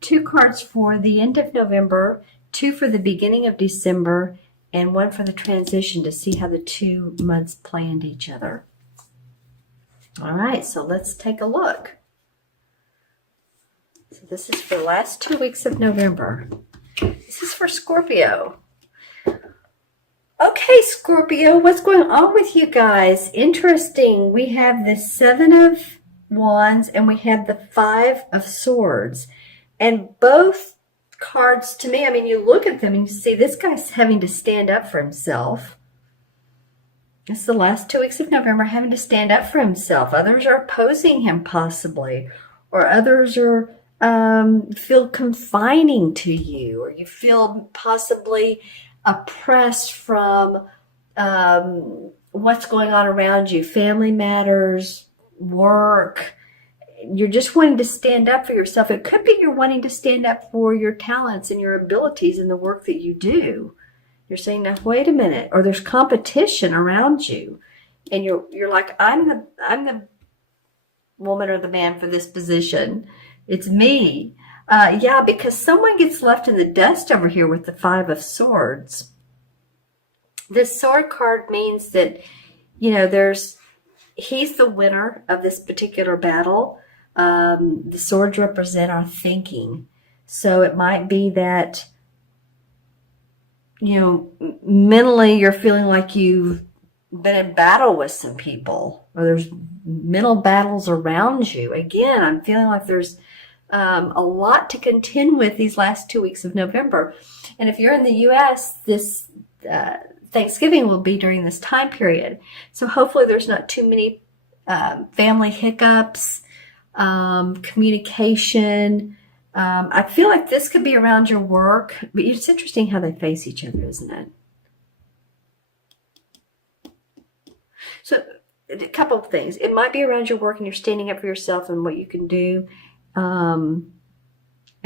2 cards for the end of November, 2 for the beginning of December, and 1 for the transition to see how the 2 months play into each other. All right, so let's take a look. So this is for the last 2 weeks of November. This is for Scorpio. Okay, Scorpio, what's going on with you guys? Interesting. We have the 7 of Wands and we have the 5 of Swords. And both cards, to me, I mean, you look at them and you see this guy's having to stand up for himself. It's the last 2 weeks of November, having to stand up for himself. Others are opposing him possibly, or others are feel confining to you, or you feel possibly oppressed from what's going on around you, family matters, work. You're just wanting to stand up for yourself. It could be you're wanting to stand up for your talents and your abilities in the work that you do. You're saying, now wait a minute, or there's competition around you, and you're like, I'm the woman or the man for this position. It's me. Yeah, because someone gets left in the dust over here with the 5 of Swords. This sword card means that, you know, he's the winner of this particular battle. The swords represent our thinking. So it might be that, you know, mentally you're feeling like you've been in battle with some people, or there's mental battles around you. Again, I'm feeling like there's a lot to contend with these last 2 weeks of November. And if you're in the U.S., this Thanksgiving will be during this time period. So hopefully there's not too many family hiccups, communication. I feel like this could be around your work, but it's interesting how they face each other, isn't it? So a couple of things. It might be around your work and you're standing up for yourself and what you can do. And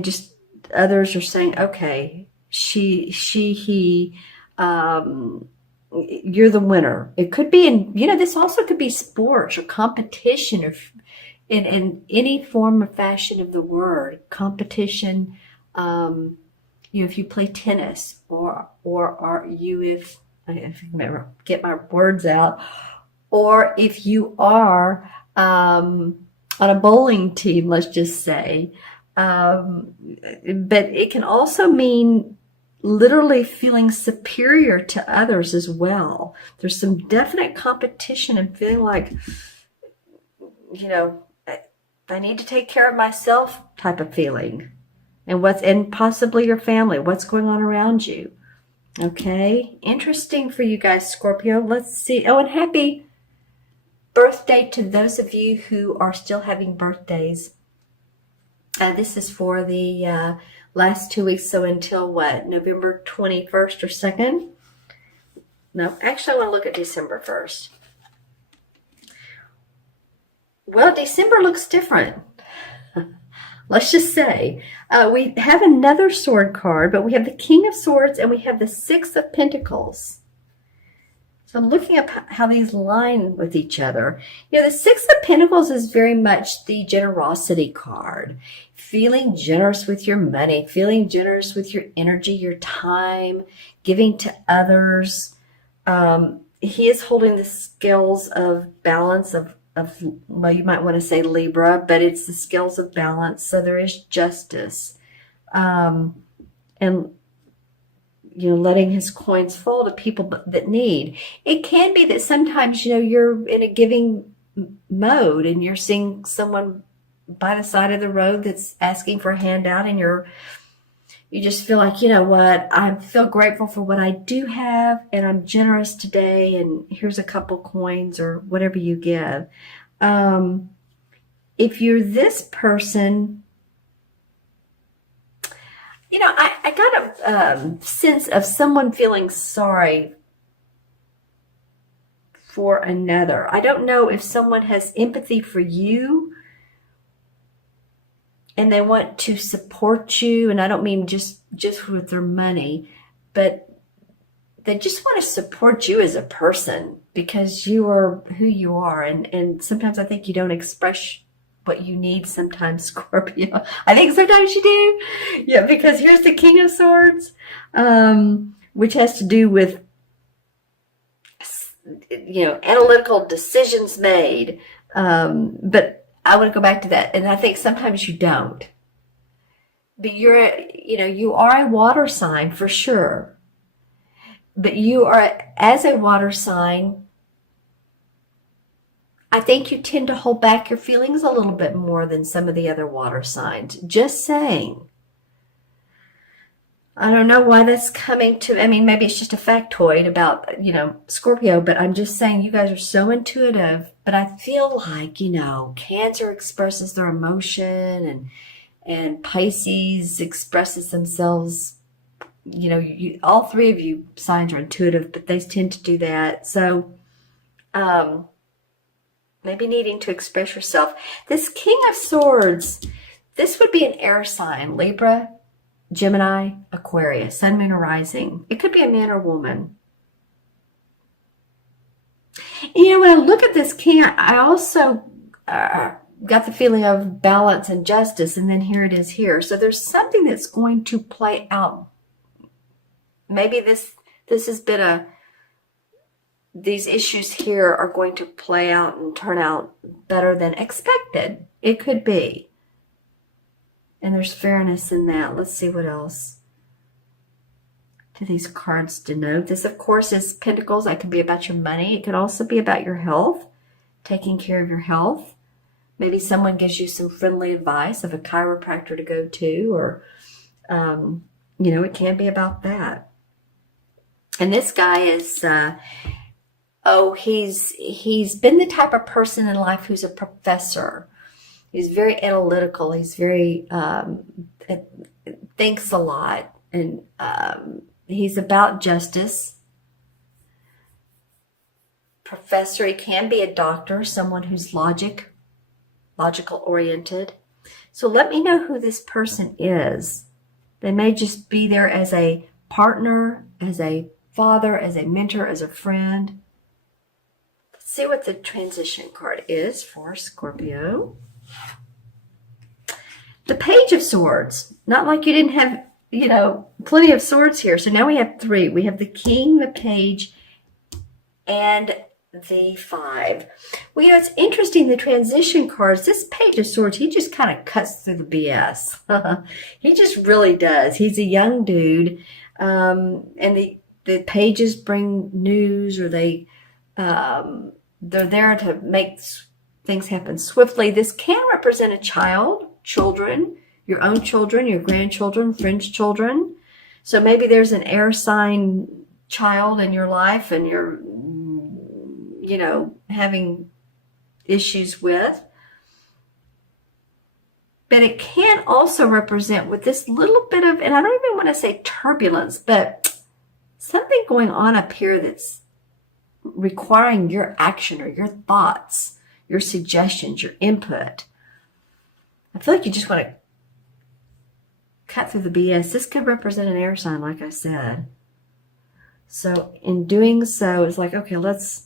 just others are saying, okay, he, you're the winner. It could be this also could be sports or competition, or in any form or fashion of the word, competition. If you play tennis, or are you, if I can get my words out, or if you are, on a bowling team, let's just say, but it can also mean literally feeling superior to others as well. There's some definite competition and feeling like, you know, I need to take care of myself type of feeling. And possibly your family, what's going on around you. Okay, interesting for you guys, Scorpio. Let's see. Oh, and happy birthday to those of you who are still having birthdays. This is for the last 2 weeks, so until what, November 21st or 2nd? No, actually I want to look at December 1st. Well, December looks different. Let's just say we have another sword card, but we have the King of Swords and we have the 6 of Pentacles. So I'm looking at how these line with each other. You know, the 6 of Pentacles is very much the generosity card. Feeling generous with your money, feeling generous with your energy, your time, giving to others. He is holding the scales of balance of, well, you might want to say Libra, but it's the scales of balance. So there is justice. And letting his coins fall to people that need. It can be that sometimes, you're in a giving mode and you're seeing someone by the side of the road that's asking for a handout, and you just feel like, you know what, I feel grateful for what I do have, and I'm generous today, and here's a couple coins or whatever you give. If you're this person, I got a sense of someone feeling sorry for another. I don't know if someone has empathy for you and they want to support you, and I don't mean just with their money, but they just want to support you as a person because you are who you are. And sometimes I think you don't express what you need sometimes, Scorpio. I think sometimes you do. Yeah, because here's the King of Swords, which has to do with, analytical decisions made. But I want to go back to that. And I think sometimes you don't. But you are a water sign for sure. But you are, as a water sign, I think you tend to hold back your feelings a little bit more than some of the other water signs. Just saying. I don't know why that's coming to, maybe it's just a factoid about, Scorpio, but I'm just saying you guys are so intuitive. But I feel like, Cancer expresses their emotion and Pisces expresses themselves. All three of you signs are intuitive, but they tend to do that. So, maybe needing to express yourself. This King of Swords, this would be an air sign, Libra, Gemini, Aquarius, Sun, Moon, or Rising. It could be a man or woman. And when I look at this king, I also got the feeling of balance and justice, and then here it is here. So there's something that's going to play out. Maybe this has been these issues here are going to play out and turn out better than expected. It could be. And there's fairness in that. Let's see what else do these cards denote. This, of course, is Pentacles. That could be about your money. It could also be about your health, taking care of your health. Maybe someone gives you some friendly advice of a chiropractor to go to, or, it can be about that. And this guy is, he's been the type of person in life who's a professor. He's very analytical. He's very, thinks a lot. And he's about justice. Professor, he can be a doctor, someone who's logical oriented. So let me know who this person is. They may just be there as a partner, as a father, as a mentor, as a friend. Let's see what the transition card is for Scorpio. The Page of Swords. Not like you didn't have, plenty of swords here. So now we have three. We have the King, the Page, and the 5. Well, it's interesting, the transition cards, this Page of Swords, he just kind of cuts through the BS. He just really does. He's a young dude. And the pages bring news, or they're there to make things happen swiftly. This can represent a child, children, your own children, your grandchildren, friends' children. So maybe there's an air sign child in your life and you're, having issues with. But it can also represent with this little bit of, and I don't even want to say turbulence, but something going on up here that's requiring your action or your thoughts, your suggestions, your input. I feel like you just want to cut through the BS. This could represent an air sign, like I said. So in doing so, it's like, okay, let's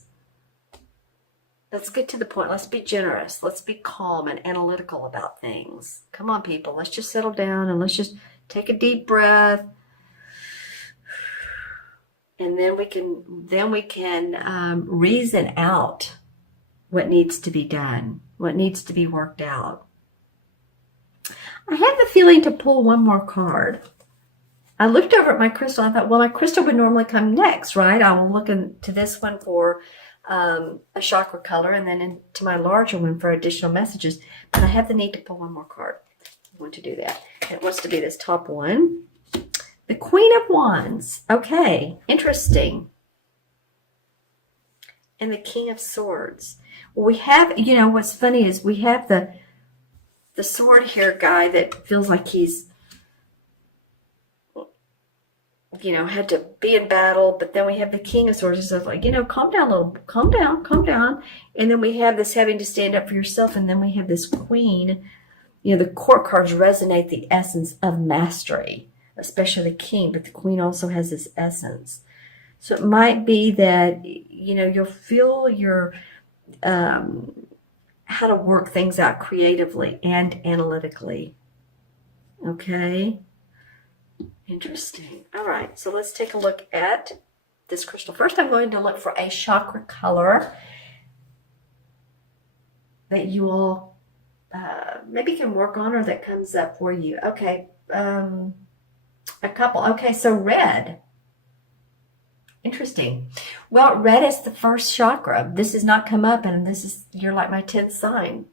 get to the point. Let's be generous. Let's be calm and analytical about things. Come on, people. Let's just settle down and let's just take a deep breath. And then we can reason out what needs to be done, what needs to be worked out. I have the feeling to pull one more card. I looked over at my crystal. I thought, well, my crystal would normally come next, right? I will look into this one for a chakra color, and then into my larger one for additional messages. But I have the need to pull one more card. I want to do that. And it wants to be this top one. The Queen of Wands. Okay, interesting. And the King of Swords. Well, we have, what's funny is we have the sword here guy that feels like he's, had to be in battle. But then we have the King of Swords and stuff like, calm down a little, calm down. And then we have this having to stand up for yourself. And then we have this Queen. The court cards resonate the essence of mastery, especially the King, but the Queen also has this essence. So it might be that, you'll feel your how to work things out creatively and analytically. Okay. Interesting. All right. So let's take a look at this crystal. First, I'm going to look for a chakra color that you all maybe can work on or that comes up for you. Okay. A couple. Okay. So red. Interesting. Well, red is the first chakra. This has not come up, and you're like my 10th sign.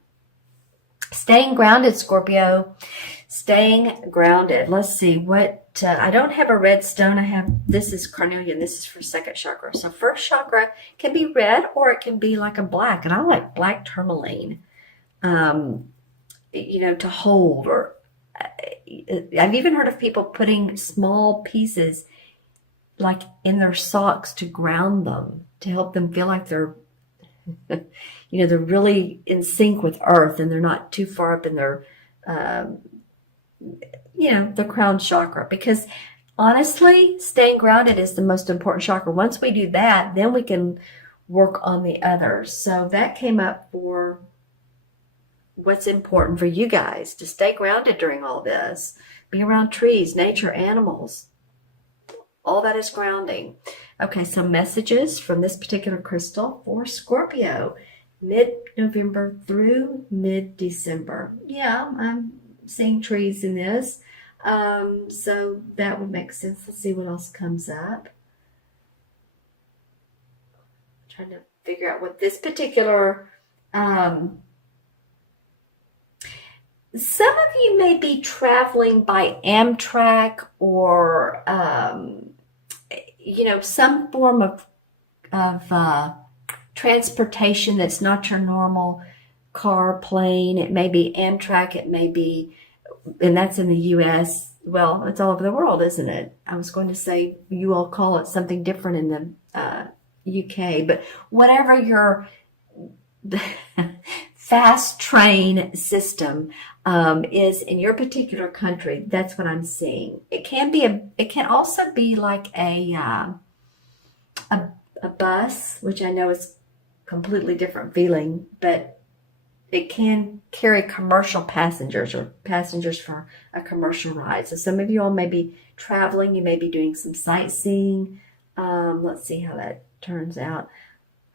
Staying grounded, Scorpio. Staying grounded. Let's see what, I don't have a red stone. This is carnelian. This is for second chakra. So first chakra can be red or it can be like a black. And I like black tourmaline, to hold. Or I've even heard of people putting small pieces like in their socks to ground them, to help them feel like they're, they're really in sync with earth and they're not too far up in their, the crown chakra. Because honestly, staying grounded is the most important chakra. Once we do that, then we can work on the others. So that came up for what's important for you guys, to stay grounded during all this. Be around trees, nature, animals. All that is grounding. Okay, so messages from this particular crystal for Scorpio, mid-November through mid-December. Yeah, I'm seeing trees in this. So that would make sense. Let's see what else comes up. I'm trying to figure out what this particular... some of you may be traveling by Amtrak or... some form of transportation that's not your normal car, plane. It may be Amtrak, it may be, and that's in the U.S. Well, it's all over the world, isn't it? I was going to say you all call it something different in the UK, but whatever your fast train system is in your particular country, that's what I'm seeing. It can also be like a bus, which I know is completely different feeling, but it can carry commercial passengers or passengers for a commercial ride. So some of you all may be traveling, you may be doing some sightseeing. Let's see how that turns out.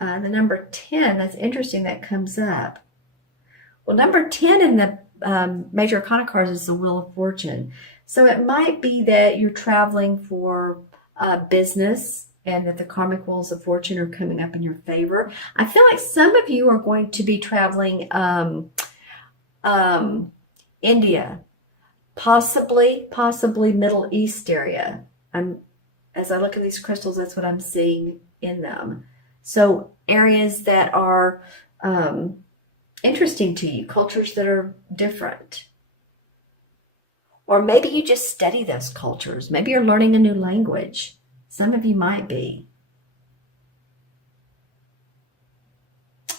The number 10, that's interesting, that comes up. Well, number 10 in the major arcana cards is the Wheel of Fortune. So it might be that you're traveling for business and that the karmic wheels of fortune are coming up in your favor. I feel like some of you are going to be traveling India, possibly Middle East area. As I look at these crystals, that's what I'm seeing in them. So areas that are interesting to you, cultures that are different. Or maybe you just study those cultures. Maybe you're learning a new language. Some of you might be.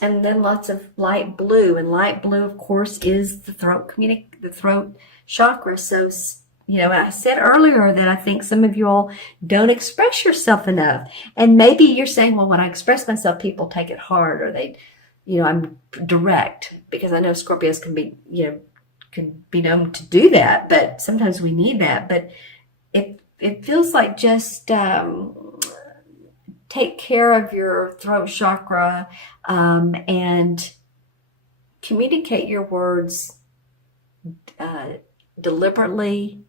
And then lots of light blue. And light blue, of course, is the throat chakra. So, I said earlier that I think some of you all don't express yourself enough. And maybe you're saying, well, when I express myself, people take it hard, or I'm direct, because I know Scorpios can be known to do that, but sometimes we need that. But it feels like just take care of your throat chakra and communicate your words deliberately.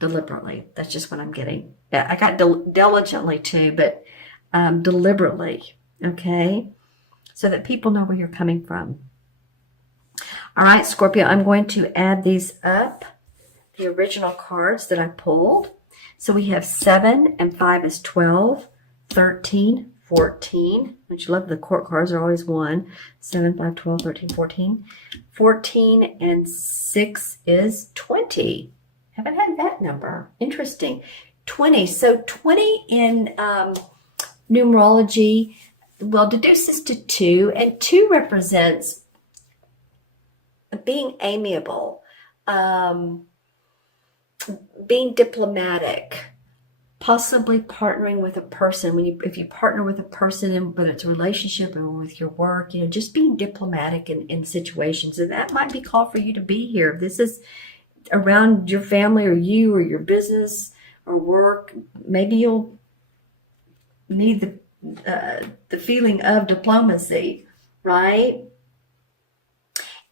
That's just what I'm getting. I got diligently too, but deliberately, okay? So that people know where you're coming from. All right, Scorpio, I'm going to add these up, the original cards that I pulled. So we have 7 and 5 is 12, 13, 14, which you love, the court cards are always 1, 7, 5, 12, 13, 14. 14 and 6 is 20. Haven't had that number. Interesting. 20. So 20 in numerology, well, deduces to 2, and 2 represents being amiable, being diplomatic, possibly partnering with a person. If you partner with a person, and whether it's a relationship or with your work, just being diplomatic in situations, and that might be called for you to be here. If this is around your family or you or your business or work, maybe you'll need the feeling of diplomacy, right?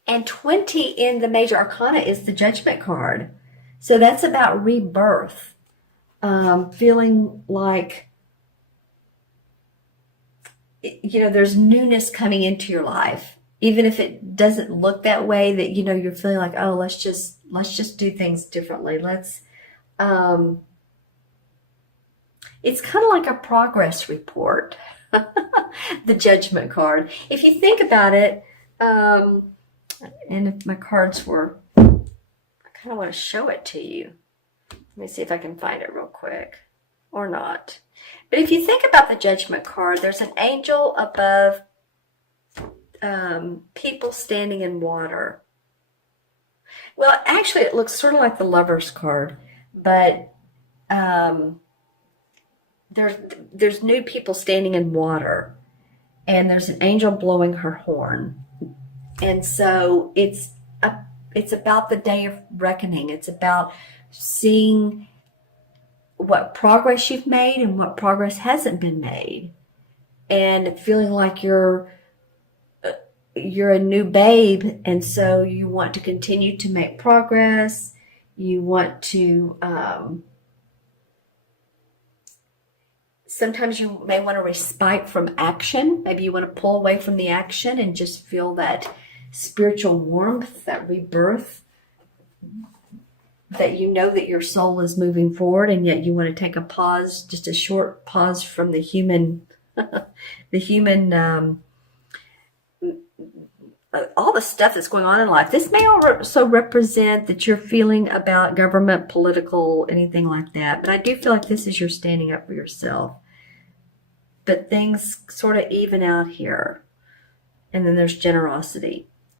And 20 in the major arcana is the Judgment card. So that's about rebirth. Feeling like, there's newness coming into your life. Even if it doesn't look that way, that, you're feeling like, oh, let's just do things differently. It's kind of like a progress report, the Judgment card. If you think about it, and if my cards were, I kind of want to show it to you. Let me see if I can find it real quick, or not. But if you think about the Judgment card, there's an angel above people standing in water. Well, actually, it looks sort of like the Lover's card, but there's new people standing in water, and there's an angel blowing her horn. And so it's about the day of reckoning. It's about seeing what progress you've made and what progress hasn't been made, and feeling like you're a new babe, and so you want to continue to make progress. You want to sometimes you may want to respite from action. Maybe you want to pull away from the action and just feel that spiritual warmth, that rebirth, that that your soul is moving forward, and yet you want to take a pause, just a short pause from the human, all the stuff that's going on in life. This may also represent that you're feeling about government, political, anything like that. But I do feel like this is your standing up for yourself. But things sort of even out here. And then there's generosity.